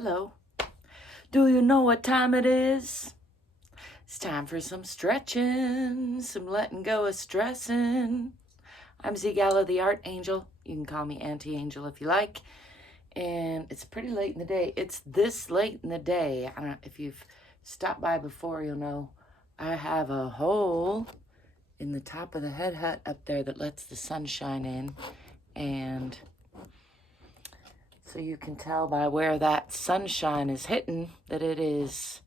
Hello. Do you know what time it is? It's time for some stretching, some letting go of stressing. I'm ZGALA, the Art Angel. You can call me Auntie Angel if you like. And it's pretty late in the day. It's this late in the day. I don't know if you've stopped by before, you'll know I have a hole in the top of the Head Hutt up there that lets the sunshine in. And so you can tell by where that sunshine is hitting that it is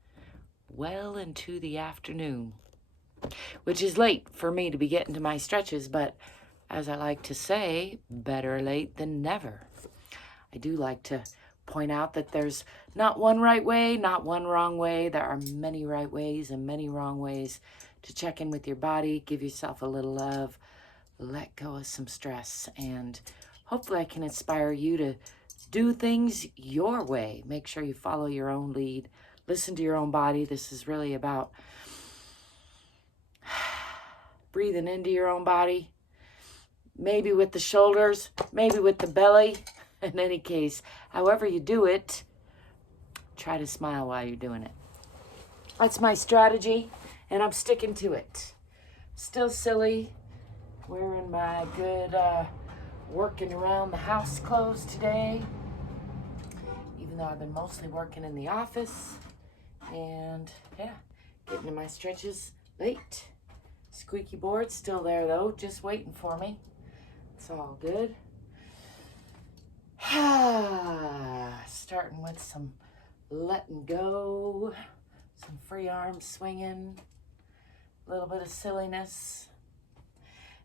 well into the afternoon, which is late for me to be getting to my stretches, but as I like to say, better late than never. I do like to point out that there's not one right way, not one wrong way. There are many right ways and many wrong ways to check in with your body, give yourself a little love, let go of some stress, and hopefully I can inspire you to do things your way. Make sure you follow your own lead. Listen to your own body. This is really about breathing into your own body. Maybe with the shoulders, maybe with the belly. In any case, however you do it, try to smile while you're doing it. That's my strategy, and I'm sticking to it. Still silly, wearing my good working around the house clothes today, even though I've been mostly working in the office. And yeah, getting to my stretches late. Squeaky board still there though, just waiting for me. It's all good. Starting with some letting go, some free arm swinging, a little bit of silliness.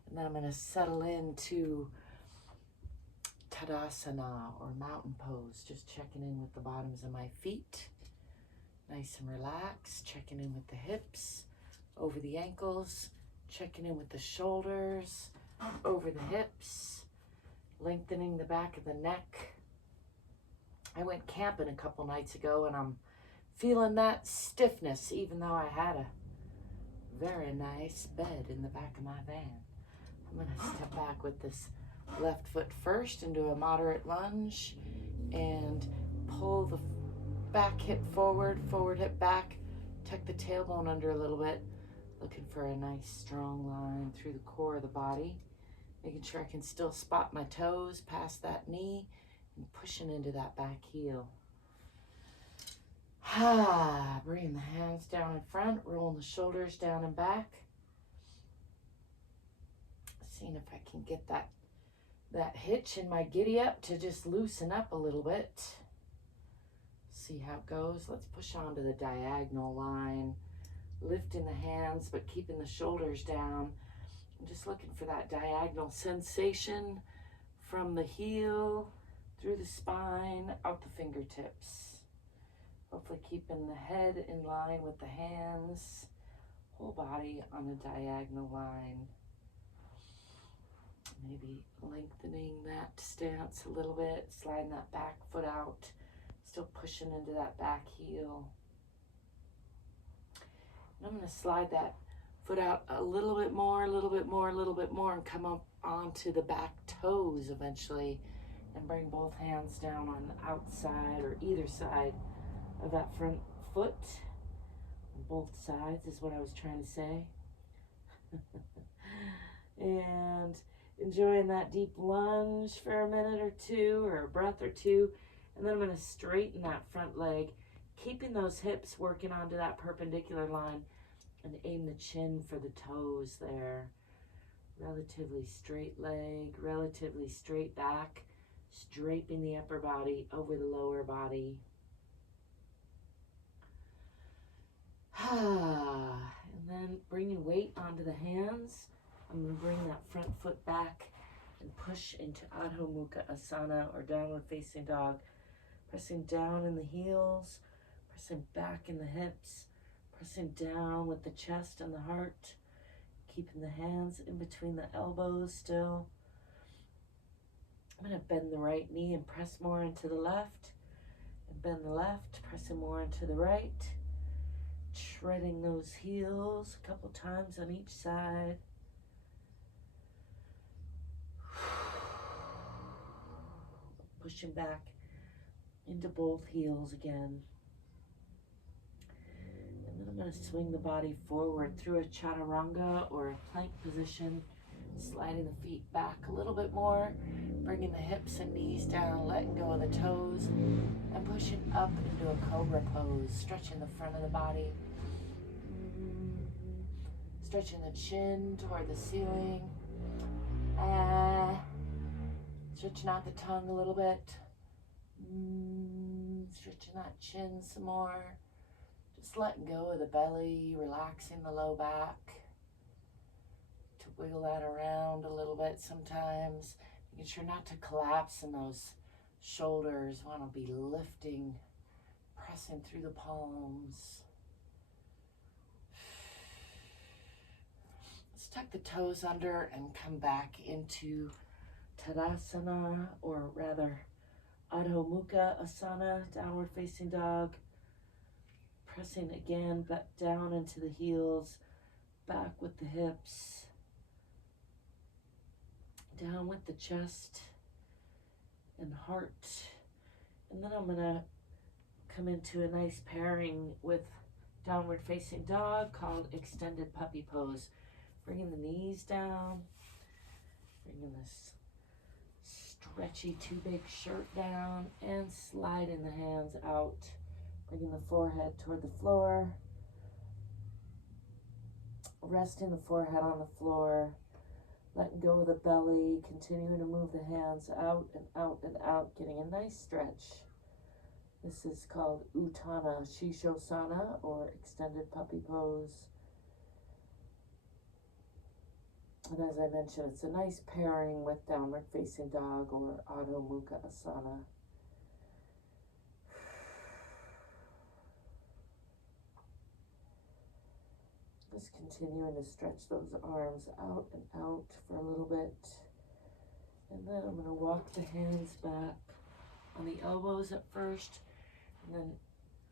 And then I'm going to settle into Tadasana or mountain pose, just checking in with the bottoms of my feet. Nice and relaxed, checking in with the hips, over the ankles, checking in with the shoulders, over the hips, lengthening the back of the neck. I went camping a couple nights ago and I'm feeling that stiffness, even though I had a very nice bed in the back of my van. I'm going to step back with this left foot first into a moderate lunge and pull the back hip forward, forward hip back, tuck the tailbone under a little bit, looking for a nice strong line through the core of the body, making sure I can still spot my toes past that knee and pushing into that back heel. Bringing the hands down in front, rolling the shoulders down and back. Seeing if I can get that hitch in my giddy up to just loosen up a little bit. See how it goes. Let's push onto the diagonal line, lifting the hands but keeping the shoulders down. I'm just looking for that diagonal sensation from the heel through the spine out the fingertips. Hopefully keeping the head in line with the hands, whole body on a diagonal line. Maybe lengthening that stance a little bit, sliding that back foot out. Still pushing into that back heel. And I'm going to slide that foot out a little bit more, a little bit more, a little bit more, and come up onto the back toes eventually, and bring both hands down on the outside or either side of that front foot. On both sides is what I was trying to say. And enjoying that deep lunge for a minute or two, or a breath or two. And then I'm going to straighten that front leg, keeping those hips working onto that perpendicular line, and aim the chin for the toes there. Relatively straight leg, relatively straight back, draping the upper body over the lower body. And then bringing weight onto the hands. I'm going to bring that front foot back and push into Adho Mukha Asana or downward facing dog. Pressing down in the heels, pressing back in the hips, pressing down with the chest and the heart, keeping the hands in between the elbows still. I'm going to bend the right knee and press more into the left, and bend the left, pressing more into the right, shredding those heels a couple times on each side. Pushing back into both heels again. And then I'm going to swing the body forward through a chaturanga or a plank position, sliding the feet back a little bit more, bringing the hips and knees down, letting go of the toes, and pushing up into a cobra pose, stretching the front of the body, stretching the chin toward the ceiling, stretching out the tongue a little bit, stretching that chin some more, just letting go of the belly, relaxing the low back, to wiggle that around a little bit sometimes, making sure not to collapse in those shoulders. Want to be lifting, pressing through the palms. Let's tuck the toes under and come back into Tadasana, or rather Adho Mukha Asana, downward facing dog. Pressing again back down into the heels, back with the hips, down with the chest and heart. And then I'm going to come into a nice pairing with downward facing dog called extended puppy pose. Bringing the knees down, bringing this stretchy too big shirt down, and sliding the hands out, bringing the forehead toward the floor, resting the forehead on the floor, letting go of the belly, continuing to move the hands out and out and out, getting a nice stretch. This is called Uttana Shishosana, or extended puppy pose. And as I mentioned, it's a nice pairing with downward facing dog or Adho Mukha Asana. Just continuing to stretch those arms out and out for a little bit. And then I'm going to walk the hands back on the elbows at first, and then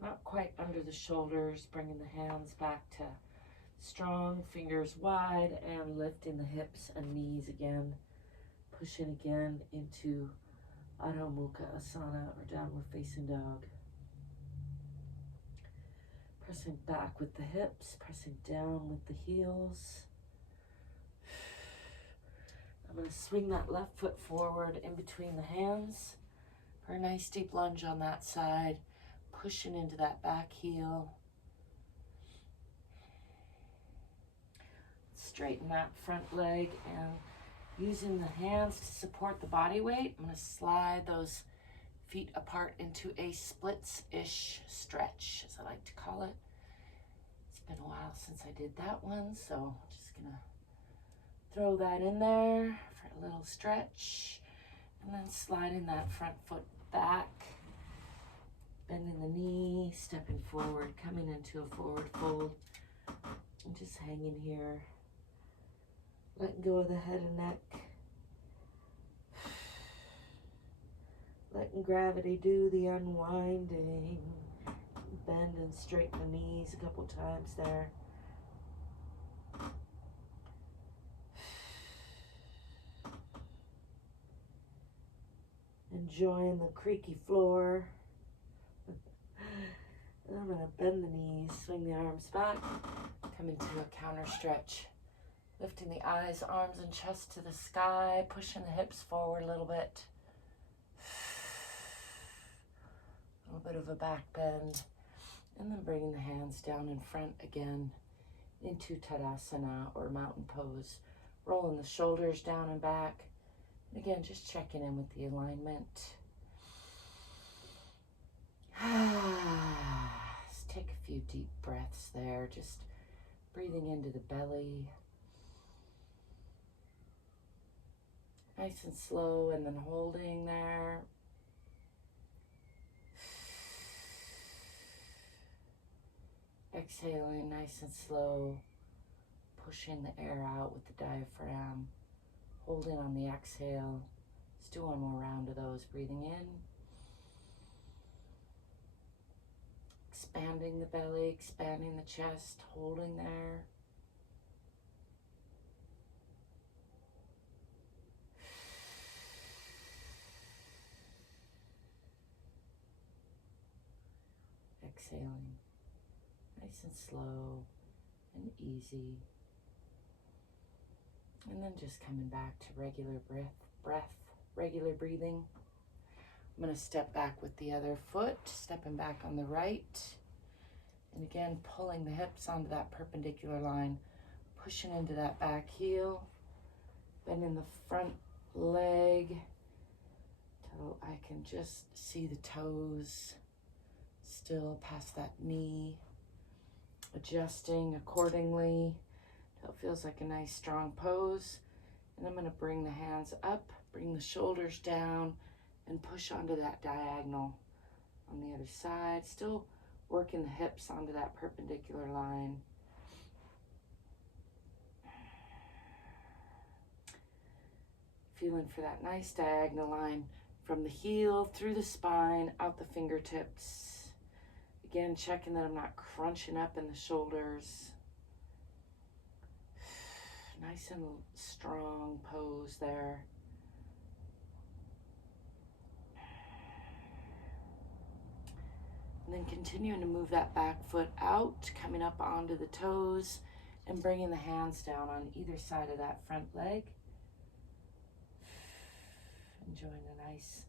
not quite under the shoulders, bringing the hands back to strong, fingers wide, and lifting the hips and knees again, pushing again into Adho Mukha Asana, or downward facing dog. Pressing back with the hips, pressing down with the heels. I'm going to swing that left foot forward in between the hands for a nice deep lunge on that side, pushing into that back heel. Straighten that front leg, and using the hands to support the body weight, I'm going to slide those feet apart into a splits-ish stretch, as I like to call it. It's been a while since I did that one, so I'm just going to throw that in there for a little stretch, and then sliding that front foot back, bending the knee, stepping forward, coming into a forward fold, and just hanging here. Letting go of the head and neck. Letting gravity do the unwinding. Bend and straighten the knees a couple times there. Enjoying the creaky floor. And I'm going to bend the knees, swing the arms back, come into a counter stretch. Lifting the eyes, arms, and chest to the sky, pushing the hips forward a little bit. A little bit of a back bend. And then bringing the hands down in front again into Tadasana, or mountain pose. Rolling the shoulders down and back. And again, just checking in with the alignment. Just take a few deep breaths there, just breathing into the belly. Nice and slow, and then holding there. Exhaling nice and slow, pushing the air out with the diaphragm, holding on the exhale. Let's do one more round of those, breathing in. Expanding the belly, expanding the chest, holding there. exhaling. Nice and slow and easy. And then just coming back to regular breath, regular breathing. I'm going to step back with the other foot, stepping back on the right. And again, pulling the hips onto that perpendicular line, pushing into that back heel, bending the front leg till I can just see the toes still past that knee, adjusting accordingly. It feels like a nice strong pose. And I'm going to bring the hands up, bring the shoulders down, and push onto that diagonal on the other side. Still working the hips onto that perpendicular line. Feeling for that nice diagonal line from the heel through the spine, out the fingertips. Again, checking that I'm not crunching up in the shoulders. Nice and strong pose there. And then continuing to move that back foot out, coming up onto the toes and bringing the hands down on either side of that front leg. Enjoying a nice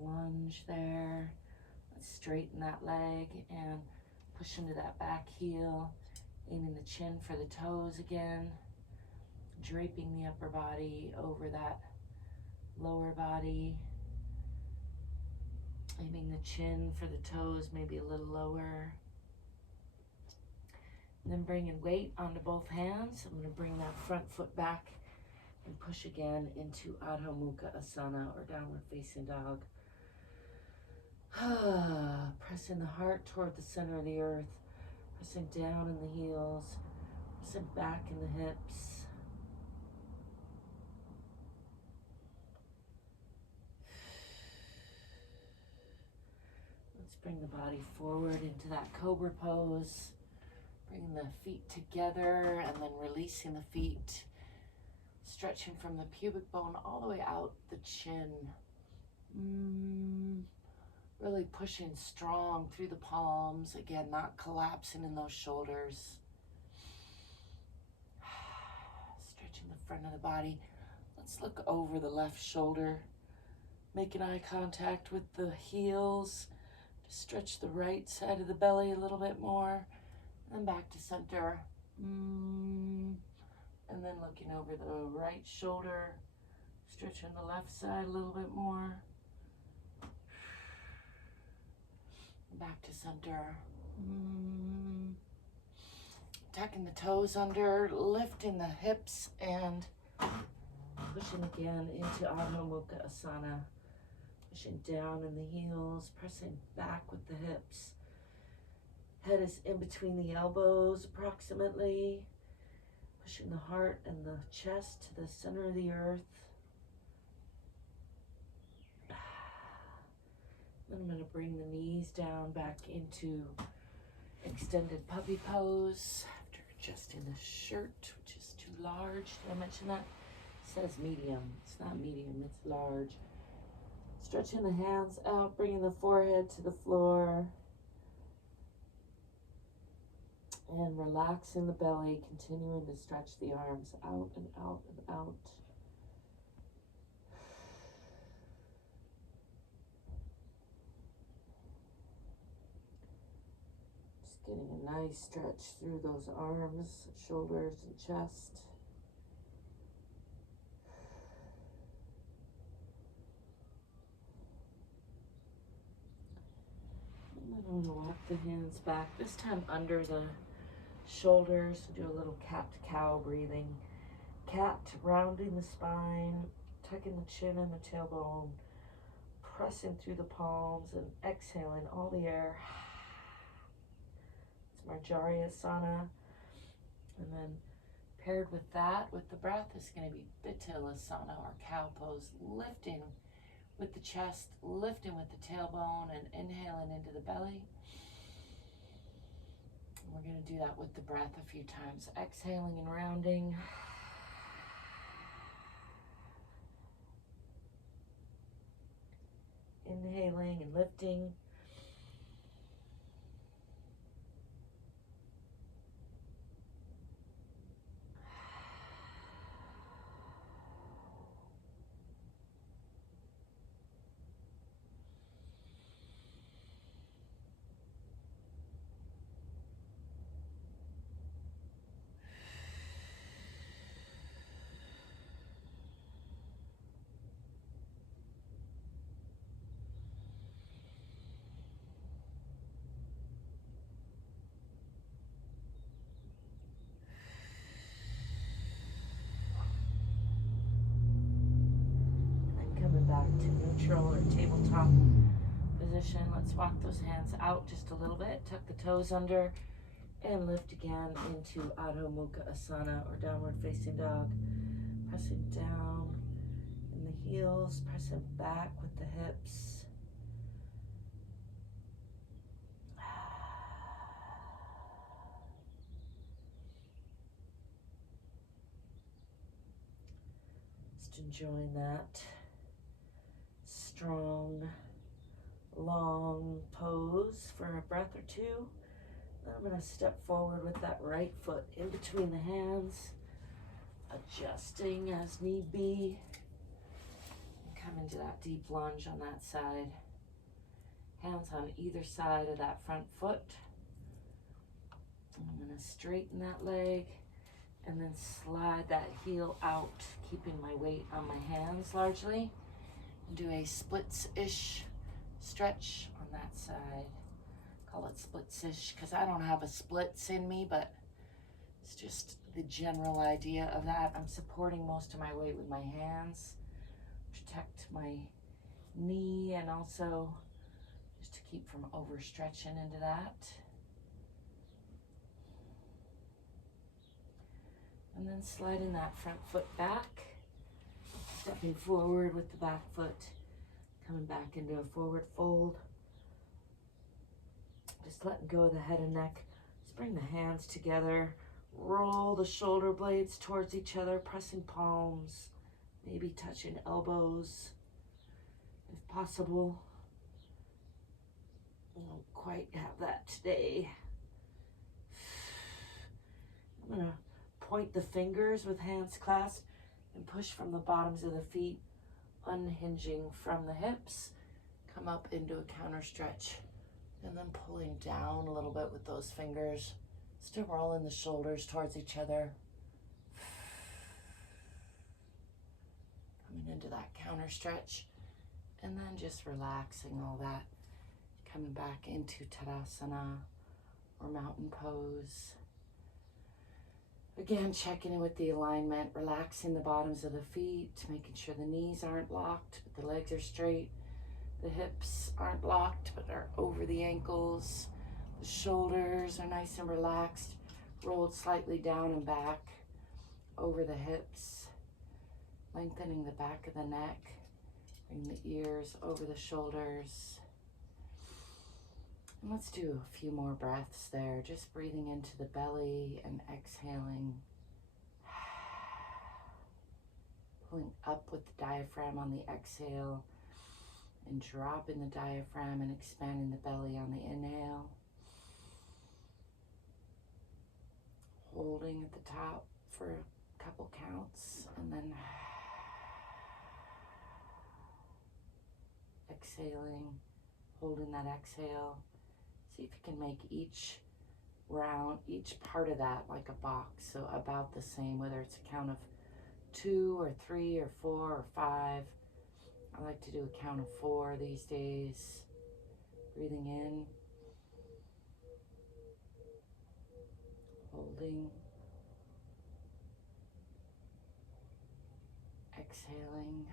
lunge there. Let's straighten that leg and push into that back heel. Aiming the chin for the toes again, draping the upper body over that lower body, aiming the chin for the toes, maybe a little lower. And then bringing weight onto both hands. I'm going to bring that front foot back and push again into Adho Mukha Asana, or downward facing dog. Pressing the heart toward the center of the earth. Pressing down in the heels, pressing back in the hips. Let's bring the body forward into that cobra pose. Bringing the feet together and then releasing the feet. Stretching from the pubic bone all the way out the chin. Really pushing strong through the palms. Again, not collapsing in those shoulders. Stretching the front of the body. Let's look over the left shoulder. Making eye contact with the heels. Just stretch the right side of the belly a little bit more. And back to center. And then looking over the right shoulder. Stretching the left side a little bit more. Back to center. Tucking the toes under, lifting the hips, and pushing again into Adho Mukha Asana. Pushing down in the heels, pressing back with the hips. Head is in between the elbows approximately. Pushing the heart and the chest to the center of the earth. Then I'm going to bring the knees down back into extended puppy pose after adjusting the shirt, which is too large. Did I mention that? It says medium. It's not medium, it's large. Stretching the hands out, bringing the forehead to the floor. And relaxing the belly, continuing to stretch the arms out and out and out. Getting a nice stretch through those arms, shoulders, and chest. And then I'm going to walk the hands back, this time under the shoulders. Do a little cat to cow breathing. Cat, rounding the spine, tucking the chin and the tailbone, pressing through the palms and exhaling all the air. Marjari Asana, and then paired with that, with the breath, is going to be Pitta Asana, or cow pose, lifting with the chest, lifting with the tailbone, and inhaling into the belly. And we're going to do that with the breath a few times, exhaling and rounding. Inhaling and lifting. neutral or tabletop position. Let's walk those hands out just a little bit. Tuck the toes under and lift again into Adho Mukha Asana or downward facing dog. Pressing down in the heels, pressing back with the hips. Just enjoying that strong, long pose for a breath or two. Then I'm going to step forward with that right foot in between the hands, adjusting as need be. And come into that deep lunge on that side. Hands on either side of that front foot. I'm going to straighten that leg and then slide that heel out, keeping my weight on my hands largely. And do a splits-ish stretch on that side. Call it splits-ish because I don't have a splits in me, but it's just the general idea of that. I'm supporting most of my weight with my hands. Protect my knee and also just to keep from overstretching into that. And then sliding that front foot back, stepping forward with the back foot, coming back into a forward fold. Just letting go of the head and neck. Just bring the hands together, roll the shoulder blades towards each other, pressing palms, maybe touching elbows if possible. I don't quite have that today. I'm gonna point the fingers with hands clasped and push from the bottoms of the feet, unhinging from the hips. Come up into a counter stretch and then pulling down a little bit with those fingers. Still rolling the shoulders towards each other. Coming into that counter stretch and then just relaxing all that. Coming back into Tadasana or mountain pose. Again, checking in with the alignment, relaxing the bottoms of the feet, making sure the knees aren't locked, but the legs are straight. The hips aren't locked, but are over the ankles. The shoulders are nice and relaxed, rolled slightly down and back over the hips. Lengthening the back of the neck, bring the ears over the shoulders. And let's do a few more breaths there, just breathing into the belly and exhaling. Pulling up with the diaphragm on the exhale and dropping the diaphragm and expanding the belly on the inhale. Holding at the top for a couple counts and then exhaling, holding that exhale. See if you can make each round, each part of that like a box, so about the same, whether it's a count of 2 or 3 or 4 or 5. I like to do a count of 4 these days. Breathing in, holding, exhaling,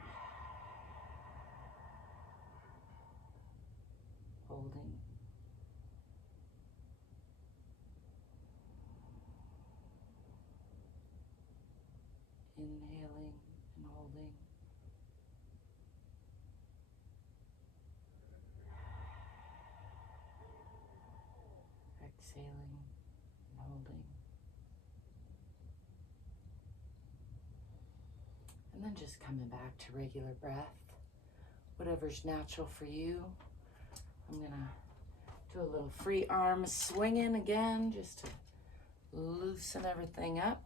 holding. Inhaling and holding. Exhaling and holding. And then just coming back to regular breath. Whatever's natural for you. I'm gonna do a little free arm swinging again, just to loosen everything up.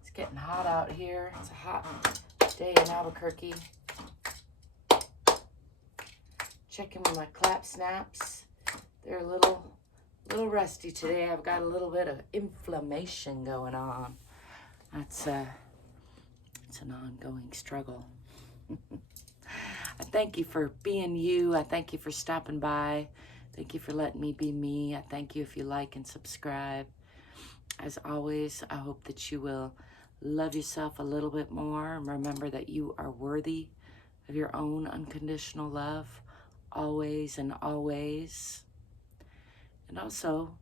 It's getting hot out here. It's a hot day in Albuquerque. Checking with my clap snaps. They're a little rusty today. I've got a little bit of inflammation going on. It's an ongoing struggle. I thank you for being you. I thank you for stopping by. Thank you for letting me be me. I thank you if you like and subscribe. As always, I hope that you will love yourself a little bit more and remember that you are worthy of your own unconditional love, always and always. And also,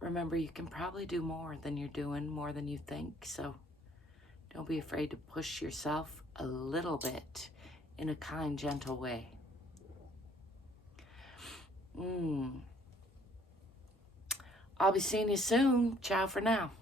remember, you can probably do more than you're doing, more than you think. So don't be afraid to push yourself a little bit in a kind, gentle way. I'll be seeing you soon. Ciao for now.